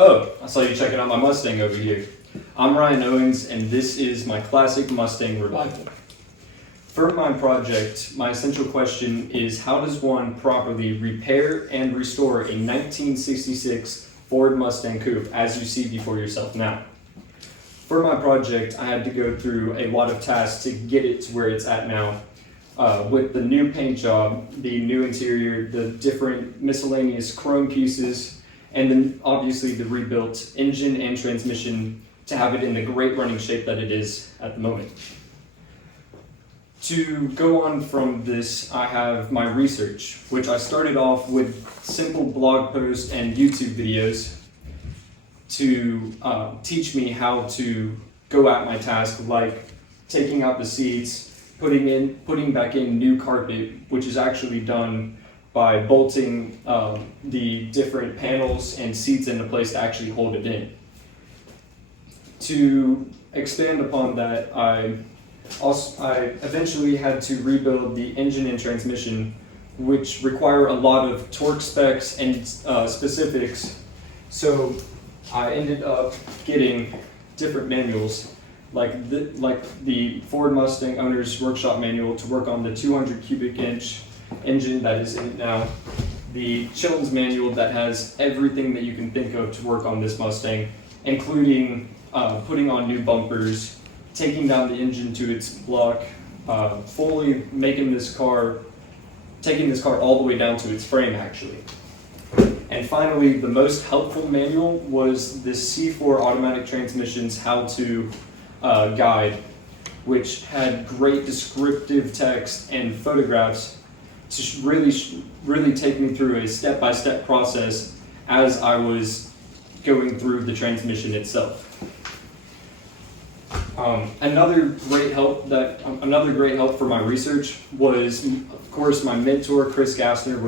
Oh, I saw you checking out my Mustang over here. I'm Ryan Owens, and this is my classic Mustang revival. For my project, my essential question is how does one properly repair and restore a 1966 Ford Mustang Coupe as you see before yourself now? For my project, I had to go through a lot of tasks to get it to where it's at now. With the new paint job, the new interior, the different miscellaneous chrome pieces, and then obviously the rebuilt engine and transmission to have it in the great running shape that it is at the moment. To go on from this, I have my research, which I started off with simple blog posts and YouTube videos to teach me how to go at my task, like taking out the seats, putting back in new carpet, which is actually done by bolting the different panels and seats into place to actually hold it in. To expand upon that, I eventually had to rebuild the engine and transmission, which require a lot of torque specs and specifics. So I ended up getting different manuals, like the Ford Mustang Owner's Workshop Manual to work on the 200 cubic inch engine that is in it now, the Chilton's Manual that has everything that you can think of to work on this Mustang, including putting on new bumpers, taking down the engine to its block, fully taking this car all the way down to its frame actually. And finally, the most helpful manual was the C4 Automatic Transmission's how-to guide, which had great descriptive text and photographs to really take me through a step-by-step process as I was going through the transmission itself. Another great help for my research was, of course, my mentor Chris Gassner,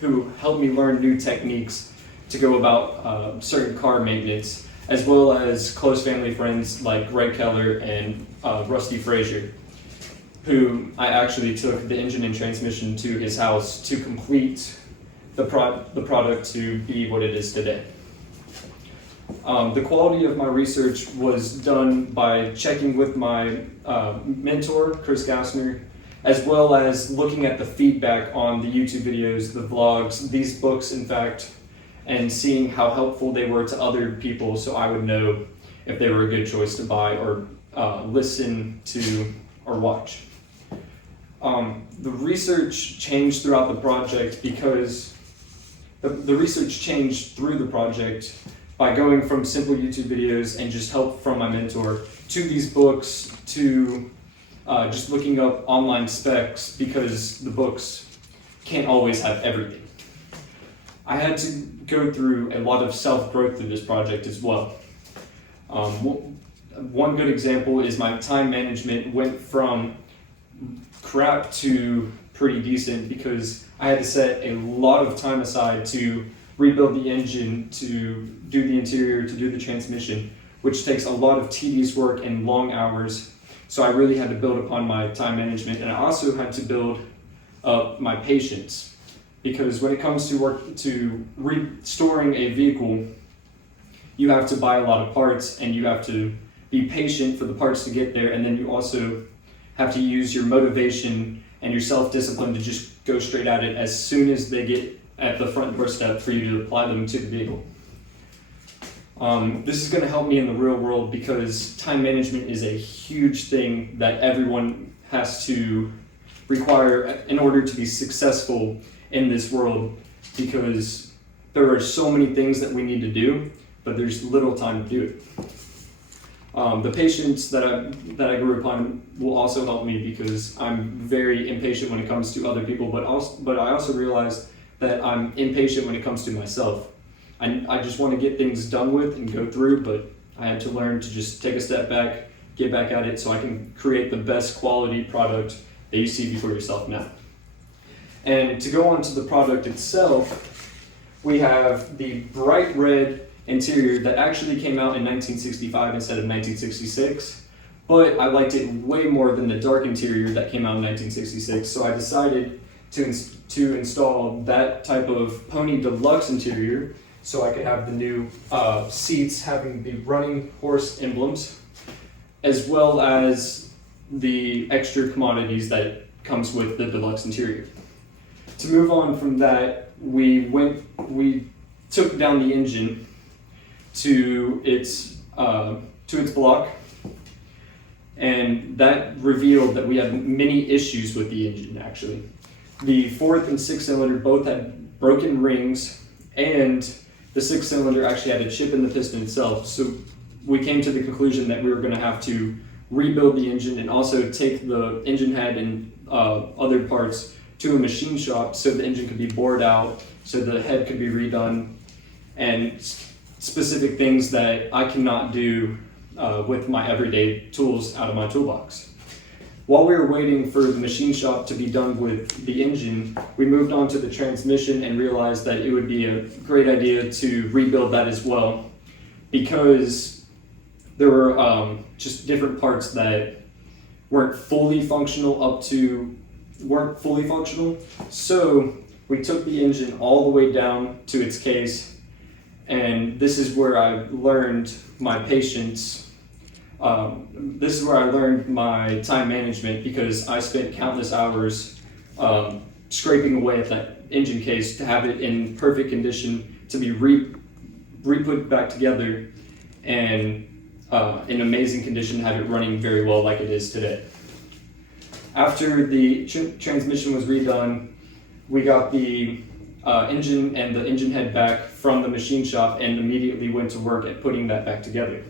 who helped me learn new techniques to go about certain car maintenance, as well as close family friends like Greg Keller and Rusty Frazier, who I actually took the engine and transmission to his house to complete the product to be what it is today. The quality of my research was done by checking with my mentor, Chris Gassner, as well as looking at the feedback on the YouTube videos, the vlogs, these books, in fact, and seeing how helpful they were to other people so I would know if they were a good choice to buy or listen to or watch. The research changed throughout the project because the research changed through the project by going from simple YouTube videos and just help from my mentor to these books to just looking up online specs because the books can't always have everything. I had to go through a lot of self-growth through this project as well. One good example is my time management went from crap to pretty decent because I had to set a lot of time aside to rebuild the engine, to do the interior, to do the transmission, which takes a lot of tedious work and long hours. So I really had to build upon my time management, and I also had to build up my patience, because when it comes to restoring a vehicle, you have to buy a lot of parts and you have to be patient for the parts to get there, and then you also have to use your motivation and your self-discipline to just go straight at it as soon as they get at the front doorstep for you to apply them to the vehicle. This is going to help me in the real world because time management is a huge thing that everyone has to require in order to be successful in this world, because there are so many things that we need to do, but there's little time to do it. The patience that I grew upon will also help me because I'm very impatient when it comes to other people, but I also realized that I'm impatient when it comes to myself. I just want to get things done with and go through, but I had to learn to just take a step back, get back at it so I can create the best quality product that you see before yourself now. And to go on to the product itself, we have the bright red interior that actually came out in 1965 instead of 1966, but I liked it way more than the dark interior that came out in 1966, so I decided to install that type of Pony Deluxe interior so I could have the new seats having the running horse emblems, as well as the extra commodities that comes with the deluxe interior. To move on from that, we took down the engine to its block, and that revealed that we had many issues with the engine. Actually, the 4th and 6th cylinder both had broken rings, and the 6th cylinder actually had a chip in the piston itself. So we came to the conclusion that we were going to have to rebuild the engine and also take the engine head and other parts to a machine shop so the engine could be bored out, so the head could be redone, and specific things that I cannot do with my everyday tools out of my toolbox. While we were waiting for the machine shop to be done with the engine, we moved on to the transmission and realized that it would be a great idea to rebuild that as well, because there were just different parts that weren't fully functional. So we took the engine all the way down to its case, and this is where I learned my patience. This is where I learned my time management, because I spent countless hours scraping away at that engine case to have it in perfect condition to be re-put back together, and in amazing condition to have it running very well like it is today. After the transmission was redone, we got the engine and the engine head back from the machine shop and immediately went to work at putting that back together.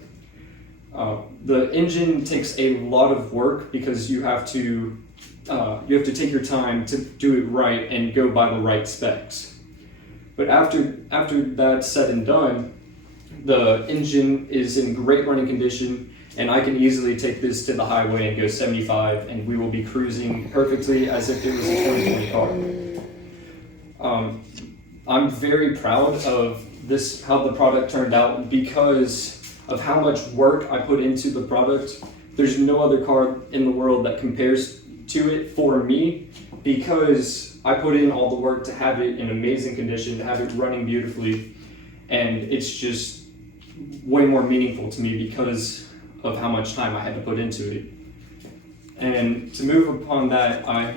The engine takes a lot of work because you have to take your time to do it right and go by the right specs. But after that's said and done, the engine is in great running condition, and I can easily take this to the highway and go 75, and we will be cruising perfectly as if it was a 2020 car. I'm very proud of this, how the product turned out, because of how much work I put into the product. There's no other car in the world that compares to it for me, because I put in all the work to have it in amazing condition, to have it running beautifully, and it's just way more meaningful to me because of how much time I had to put into it. And to move upon that, I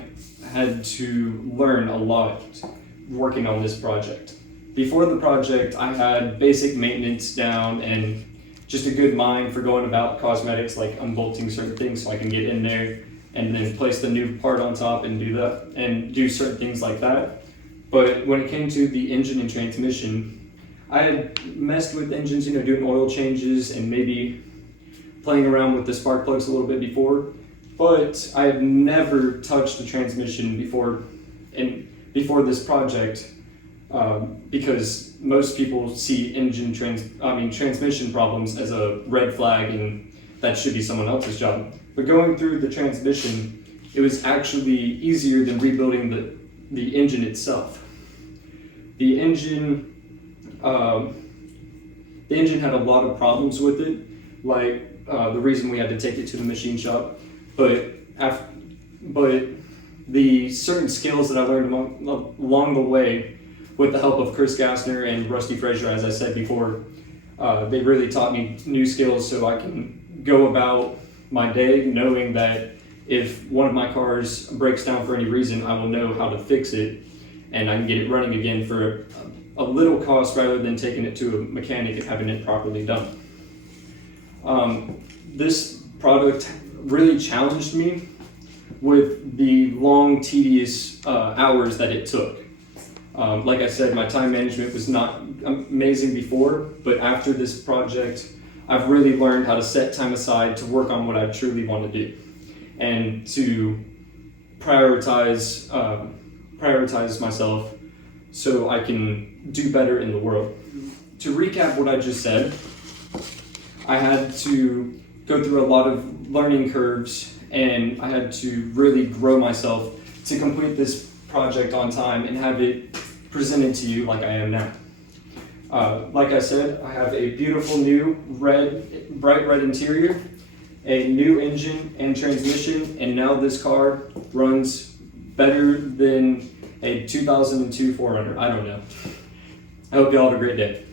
had to learn a lot working on this project. Before the project, I had basic maintenance down and just a good mind for going about cosmetics, like unbolting certain things so I can get in there and then place the new part on top and do certain things like that. But when it came to the engine and transmission, I had messed with engines, doing oil changes and maybe playing around with the spark plugs a little bit before, but I had never touched the transmission before this project, because most people see transmission problems as a red flag, and that should be someone else's job. But going through the transmission, it was actually easier than rebuilding the engine itself. The engine had a lot of problems with it, like the reason we had to take it to the machine shop. But the certain skills that I learned along the way, with the help of Chris Gassner and Rusty Frazier, as I said before, they really taught me new skills so I can go about my day knowing that if one of my cars breaks down for any reason, I will know how to fix it, and I can get it running again for a little cost rather than taking it to a mechanic and having it properly done. This product really challenged me with the long, tedious hours that it took. Like I said, my time management was not amazing before, but after this project, I've really learned how to set time aside to work on what I truly want to do, and to prioritize myself so I can do better in the world. To recap what I just said, I had to go through a lot of learning curves, and I had to really grow myself to complete this project on time and have it presented to you like I am now. Like I said, I have a beautiful new bright red interior, a new engine and transmission, and now this car runs better than a 2002 4Runner. I don't know. I hope you all have a great day.